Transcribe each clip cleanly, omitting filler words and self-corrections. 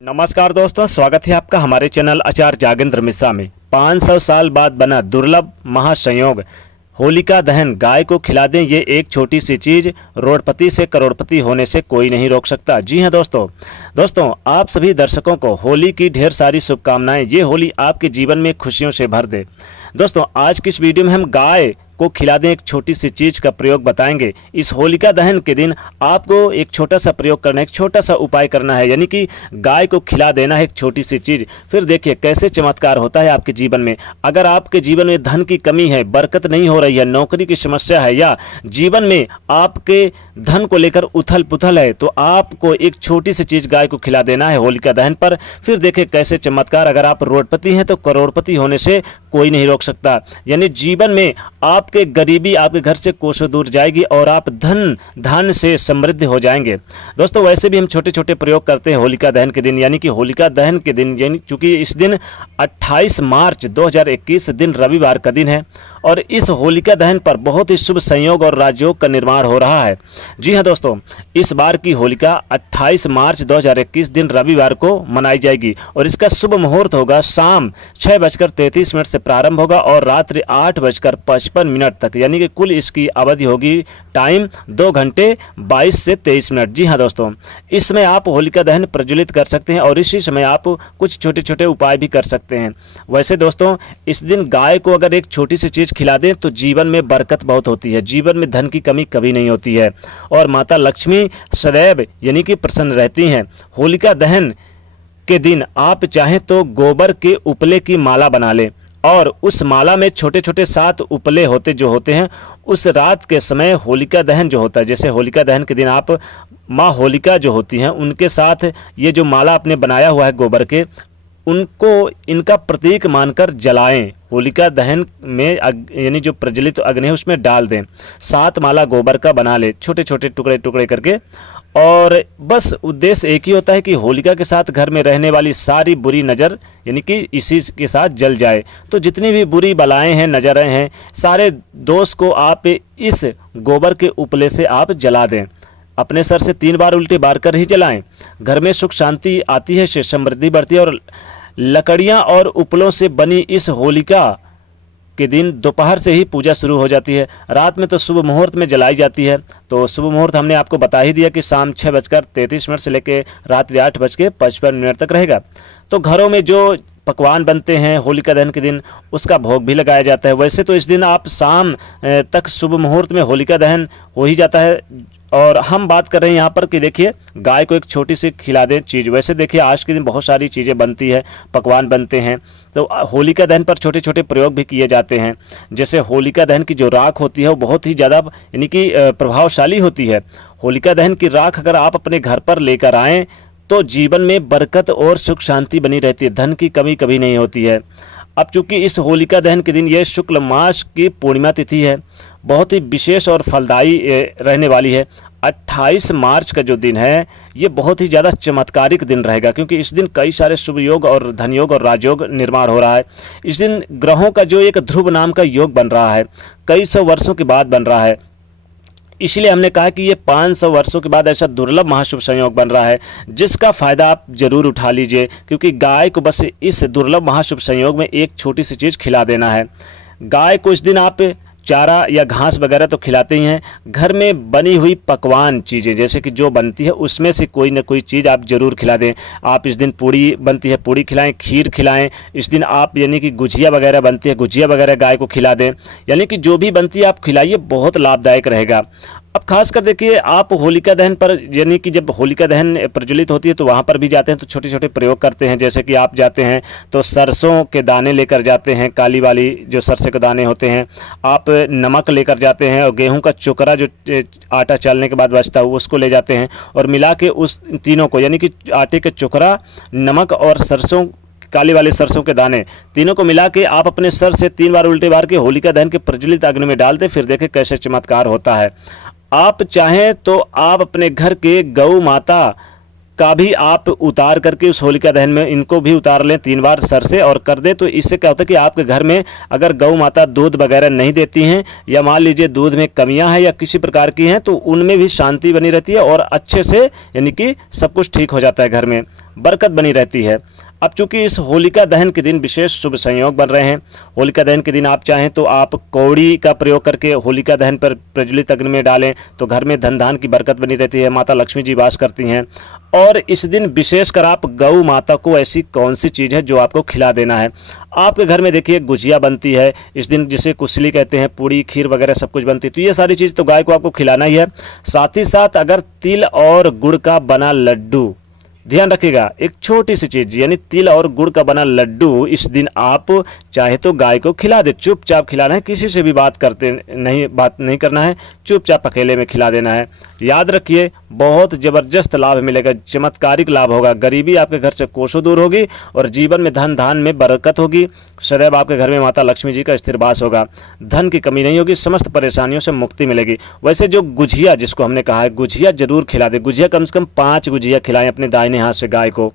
नमस्कार दोस्तों, स्वागत है आपका हमारे चैनल आचार्य जागेंद्र मिश्रा में। 500 साल बाद बना दुर्लभ महासंयोग होलिका दहन। गाय को खिला दें ये एक छोटी सी चीज़, रोडपति से करोड़पति होने से कोई नहीं रोक सकता। जी हाँ दोस्तों आप सभी दर्शकों को होली की ढेर सारी शुभकामनाएं। ये होली आपके जीवन में खुशियों से भर दे। दोस्तों आज की इस वीडियो में हम गाय को खिला दें एक छोटी सी चीज़ का प्रयोग बताएंगे। इस होलिका दहन के दिन आपको एक छोटा सा प्रयोग करना है, एक छोटा सा उपाय करना है, यानी कि गाय को खिला देना है एक छोटी सी चीज़। फिर देखिए कैसे चमत्कार होता है आपके जीवन में। अगर आपके जीवन में धन की कमी है, बरकत नहीं हो रही है, नौकरी की समस्या है या जीवन में आपके धन को लेकर उथल पुथल है, तो आपको एक छोटी सी चीज़ गाय को खिला देना है होलिका दहन पर। फिर देखिए कैसे चमत्कार। अगर आप रोडपति हैं तो करोड़पति होने से कोई नहीं रोक सकता। यानी जीवन में आपके गरीबी आपके घर से कोसों दूर जाएगी और आप धन से समृद्ध हो जाएंगे। दोस्तों वैसे भी हम छोटे छोटे प्रयोग करते हैं होलिका दहन के दिन, यानी कि होलिका दहन के दिन, यानी चूंकि इस दिन 28 मार्च 2021 दिन रविवार का दिन है और इस होलिका दहन पर बहुत ही शुभ संयोग और राजयोग का निर्माण हो रहा है। जी हाँ दोस्तों, इस बार की होलिका 28 मार्च 2021 दिन रविवार को मनाई जाएगी और इसका शुभ मुहूर्त होगा शाम 6:33 से प्रारंभ होगा और रात्रि 8:55 तक, यानी कि कुल इसकी अवधि होगी टाइम 2 घंटे 22 से 23 मिनट। जी हाँ दोस्तों, इसमें आप होलिका दहन प्रज्वलित कर सकते हैं और इसी समय आप कुछ छोटे छोटे उपाय भी कर सकते हैं। वैसे दोस्तों इस दिन गाय को अगर एक छोटी सी चीज़ खिला दें तो जीवन में बरकत बहुत होती है, जीवन में धन की कमी कभी नहीं होती है और माता लक्ष्मी सदैव यानी कि प्रसन्न रहती हैं। होलिका दहन के दिन आप चाहें तो गोबर के उपले की माला बना लें और उस माला में छोटे छोटे 7 उपले होते हैं। उस रात के समय होलिका दहन जो होता है, जैसे होलिका दहन के दिन आप माँ होलिका जो होती हैं उनके साथ ये जो माला आपने बनाया हुआ है गोबर के, उनको इनका प्रतीक मानकर जलाएं। होलिका दहन में यानी जो प्रज्वलित अग्नि है उसमें डाल दें। 7 माला गोबर का बना ले छोटे छोटे टुकड़े टुकड़े करके, और बस उद्देश्य एक ही होता है कि होलिका के साथ घर में रहने वाली सारी बुरी नज़र यानी कि इसी के साथ जल जाए। तो जितनी भी बुरी बलाएं हैं, नज़रें हैं, सारे दोष को आप इस गोबर के उपले से आप जला दें। अपने सर से 3 बार उल्टी बार कर ही जलाएं। घर में सुख शांति आती है, समृद्धि बढ़ती है और लकड़ियां और उपलों से बनी इस होलिका के दिन दोपहर से ही पूजा शुरू हो जाती है। रात में तो शुभ मुहूर्त में जलाई जाती है। तो शुभ मुहूर्त हमने आपको बता ही दिया कि शाम 6:33 से लेकर रात्रि 8:55 तक रहेगा। तो घरों में जो पकवान बनते हैं होलिका दहन के दिन उसका भोग भी लगाया जाता है। वैसे तो इस दिन आप शाम तक शुभ मुहूर्त में होलिका दहन हो ही जाता है और हम बात कर रहे हैं यहाँ पर कि देखिए गाय को एक छोटी सी खिला दें चीज़। वैसे देखिए आज के दिन बहुत सारी चीज़ें बनती है, पकवान बनते हैं, तो होलिका दहन पर छोटे छोटे प्रयोग भी किए जाते हैं। जैसे होलिका दहन की जो राख होती है वो बहुत ही ज़्यादा यानी कि प्रभावशाली होती है। होलिका दहन की राख अगर आप अपने घर पर लेकर आएँ तो जीवन में बरकत और सुख शांति बनी रहती है, धन की कमी कभी नहीं होती है। अब चूंकि इस होलिका दहन के दिन यह शुक्ल मास की पूर्णिमा तिथि है, बहुत ही विशेष और फलदायी रहने वाली है। 28 मार्च का जो दिन है ये बहुत ही ज़्यादा चमत्कारिक दिन रहेगा, क्योंकि इस दिन कई सारे शुभ योग और धन योग और राजयोग निर्माण हो रहा है। इस दिन ग्रहों का जो एक ध्रुव नाम का योग बन रहा है, कई सौ वर्षों के बाद बन रहा है। इसलिए हमने कहा कि ये 500 वर्षों के बाद ऐसा दुर्लभ महाशुभ संयोग बन रहा है जिसका फ़ायदा आप जरूर उठा लीजिए, क्योंकि गाय को बस इस दुर्लभ महाशुभ संयोग में एक छोटी सी चीज़ खिला देना है। गाय को इस दिन आप चारा या घास वगैरह तो खिलाते ही हैं, घर में बनी हुई पकवान चीज़ें जैसे कि जो बनती है उसमें से कोई ना कोई चीज़ आप ज़रूर खिला दें। आप इस दिन पूड़ी बनती है पूड़ी खिलाएं, खीर खिलाएं। इस दिन आप यानी कि गुजिया वगैरह बनती है गुजिया वगैरह गाय को खिला दें, यानी कि जो भी बनती है आप खिलाइए, बहुत लाभदायक रहेगा। अब खासकर देखिए आप होलिका दहन पर यानी कि जब होलिका दहन प्रज्वलित होती है तो वहाँ पर भी जाते हैं तो छोटे छोटे प्रयोग करते हैं। जैसे कि आप जाते हैं तो सरसों के दाने लेकर जाते हैं, काली वाली जो सरसों के दाने होते हैं, आप नमक लेकर जाते हैं और गेहूं का चोकरा जो आटा चालने के बाद बचता है उसको ले जाते हैं और मिला के उस तीनों को यानी कि आटे के चोकरा, नमक और सरसों काली वाले सरसों के दाने तीनों को मिला के आप अपने सर से 3 बार उल्टे बार के होलिका दहन के प्रज्वलित अग्नि में डाल दें। फिर देखें कैसे चमत्कार होता है। आप चाहें तो आप अपने घर के गौ माता का भी आप उतार करके उस होलिका दहन में इनको भी उतार लें 3 बार सर से और कर दें। तो इससे क्या होता है कि आपके घर में अगर गौ माता दूध वगैरह नहीं देती हैं या मान लीजिए दूध में कमियां हैं या किसी प्रकार की हैं तो उनमें भी शांति बनी रहती है और अच्छे से यानी कि सब कुछ ठीक हो जाता है घर में। बरकत बनी रहती है। अब चूंकि इस होलिका दहन के दिन विशेष शुभ संयोग बन रहे हैं, होलिका दहन के दिन आप चाहें तो आप कौड़ी का प्रयोग करके होलिका दहन पर प्रज्वलित अग्नि में डालें तो घर में धन धान की बरकत बनी रहती है, माता लक्ष्मी जी वास करती हैं। और इस दिन विशेषकर आप गौ माता को ऐसी कौन सी चीज़ है जो आपको खिला देना है। आपके घर में देखिए गुजिया बनती है इस दिन, जिसे कुसली कहते हैं, पूड़ी खीर वगैरह सब कुछ बनती है, तो ये सारी चीज़ तो गाय को आपको खिलाना ही है। साथ ही साथ अगर तिल और गुड़ का बना लड्डू, ध्यान रखिएगा, एक छोटी सी चीज यानी तिल और गुड़ का बना लड्डू इस दिन आप चाहे तो गाय को खिला दे। चुपचाप खिलाना है, किसी से भी बात नहीं करना है, चुपचाप अकेले में खिला देना है। याद रखिए बहुत जबरदस्त लाभ मिलेगा, चमत्कारिक लाभ होगा। गरीबी आपके घर से कोसों दूर होगी और जीवन में धन धान में बरकत होगी। सदैव आपके घर में माता लक्ष्मी जी का स्थिर वास होगा, धन की कमी नहीं होगी, समस्त परेशानियों से मुक्ति मिलेगी। वैसे जो गुजिया जिसको हमने कहा है, गुजिया जरूर खिला दे। गुजिया कम से कम 5 गुजिया खिलाएं अपने दाहिने हाथ से गाय को।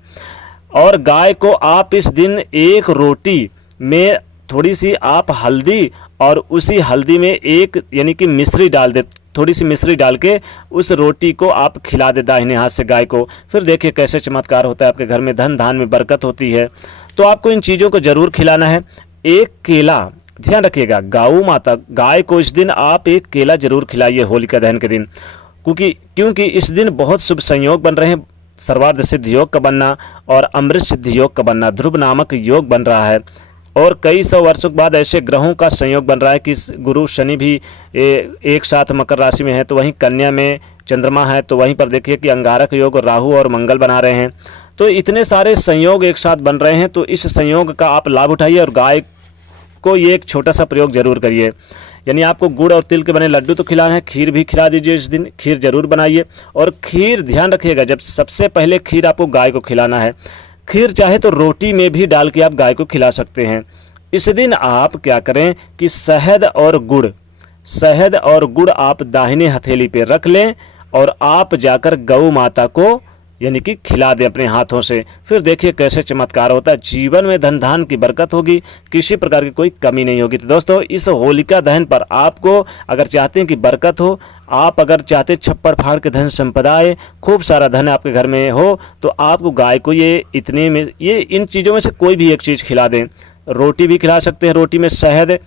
और गाय को आप इस दिन एक रोटी में थोड़ी सी आप हल्दी और उसी हल्दी में एक यानी कि मिश्री डाल दे, थोड़ी सी मिश्री डाल के उस रोटी को आप खिला दे दाहिने हाथ से गाय को। फिर देखिए कैसे चमत्कार होता है, आपके घर में धन धान में बरकत होती है। तो आपको इन चीज़ों को जरूर खिलाना है। एक केला, ध्यान रखिएगा, गौ माता गाय को इस दिन आप एक केला जरूर खिलाइए होलिका दहन के दिन, क्योंकि इस दिन बहुत शुभ संयोग बन रहे हैं। सर्वार्थ सिद्ध योग का बनना और अमृत सिद्ध योग का बनना, ध्रुव नामक योग बन रहा है। और कई सौ वर्षों के बाद ऐसे ग्रहों का संयोग बन रहा है कि गुरु शनि भी एक साथ मकर राशि में है, तो वहीं कन्या में चंद्रमा है, तो वहीं पर देखिए कि अंगारक योग राहु और मंगल बना रहे हैं। तो इतने सारे संयोग एक साथ बन रहे हैं, तो इस संयोग का आप लाभ उठाइए और गाय को ये एक छोटा सा प्रयोग जरूर करिए। यानी आपको गुड़ और तिल के बने लड्डू तो खिलाना है, खीर भी खिला दीजिए इस दिन, खीर जरूर बनाइए। और खीर ध्यान रखिएगा, जब सबसे पहले खीर आपको गाय को खिलाना है। खीर चाहे तो रोटी में भी डाल के आप गाय को खिला सकते हैं। इस दिन आप क्या करें कि शहद और गुड़ आप दाहिने हथेली पे रख लें और आप जाकर गौ माता को यानी कि खिला दें अपने हाथों से। फिर देखिए कैसे चमत्कार होता है, जीवन में धन धान की बरकत होगी, किसी प्रकार की कोई कमी नहीं होगी। तो दोस्तों इस होलिका दहन पर आपको अगर चाहते हैं कि बरकत हो, आप अगर चाहते छप्पर फाड़ के धन संपदा आए, खूब सारा धन आपके घर में हो, तो आपको गाय को ये इन चीज़ों में से कोई भी एक चीज़ खिला दें। रोटी भी खिला सकते हैं, रोटी में शहद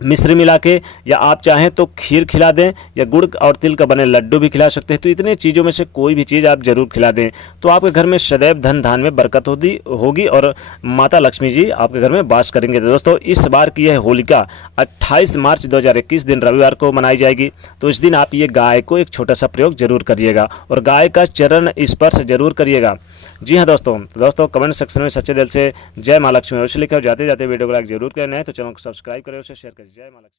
मिश्री मिला के, या आप चाहें तो खीर खिला दें, या गुड़ और तिल का बने लड्डू भी खिला सकते हैं। तो इतने चीज़ों में से कोई भी चीज़ आप जरूर खिला दें, तो आपके घर में सदैव धन धान में बरकत होगी और माता लक्ष्मी जी आपके घर में वास करेंगे। तो दोस्तों इस बार की यह होलिका 28 मार्च 2021 दिन रविवार को मनाई जाएगी। तो इस दिन आप ये गाय को एक छोटा सा प्रयोग जरूर करिएगा और गाय का चरण स्पर्श जरूर करिएगा। जी हाँ दोस्तों कमेंट सेक्शन में सच्चे दिल से जय माँ लक्ष्मी अवश्य लिखें और जाते जाते वीडियो को लाइक जरूर करना है, तो चैनल को सब्सक्राइब करें, उसे शेयर करें। जय माँ लक्ष्मी।